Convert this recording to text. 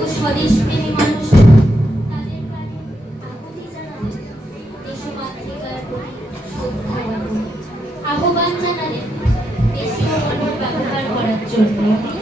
ও স্বদেশপ্রেমী মানুষ তাদের প্রাণে আকুতি জানালেন, দেশমাতৃকার প্রতি শ্রদ্ধা জ্ঞাপন আহ্বান জানালেন দেশীয় পণ্য ব্যবহার করার জন্য।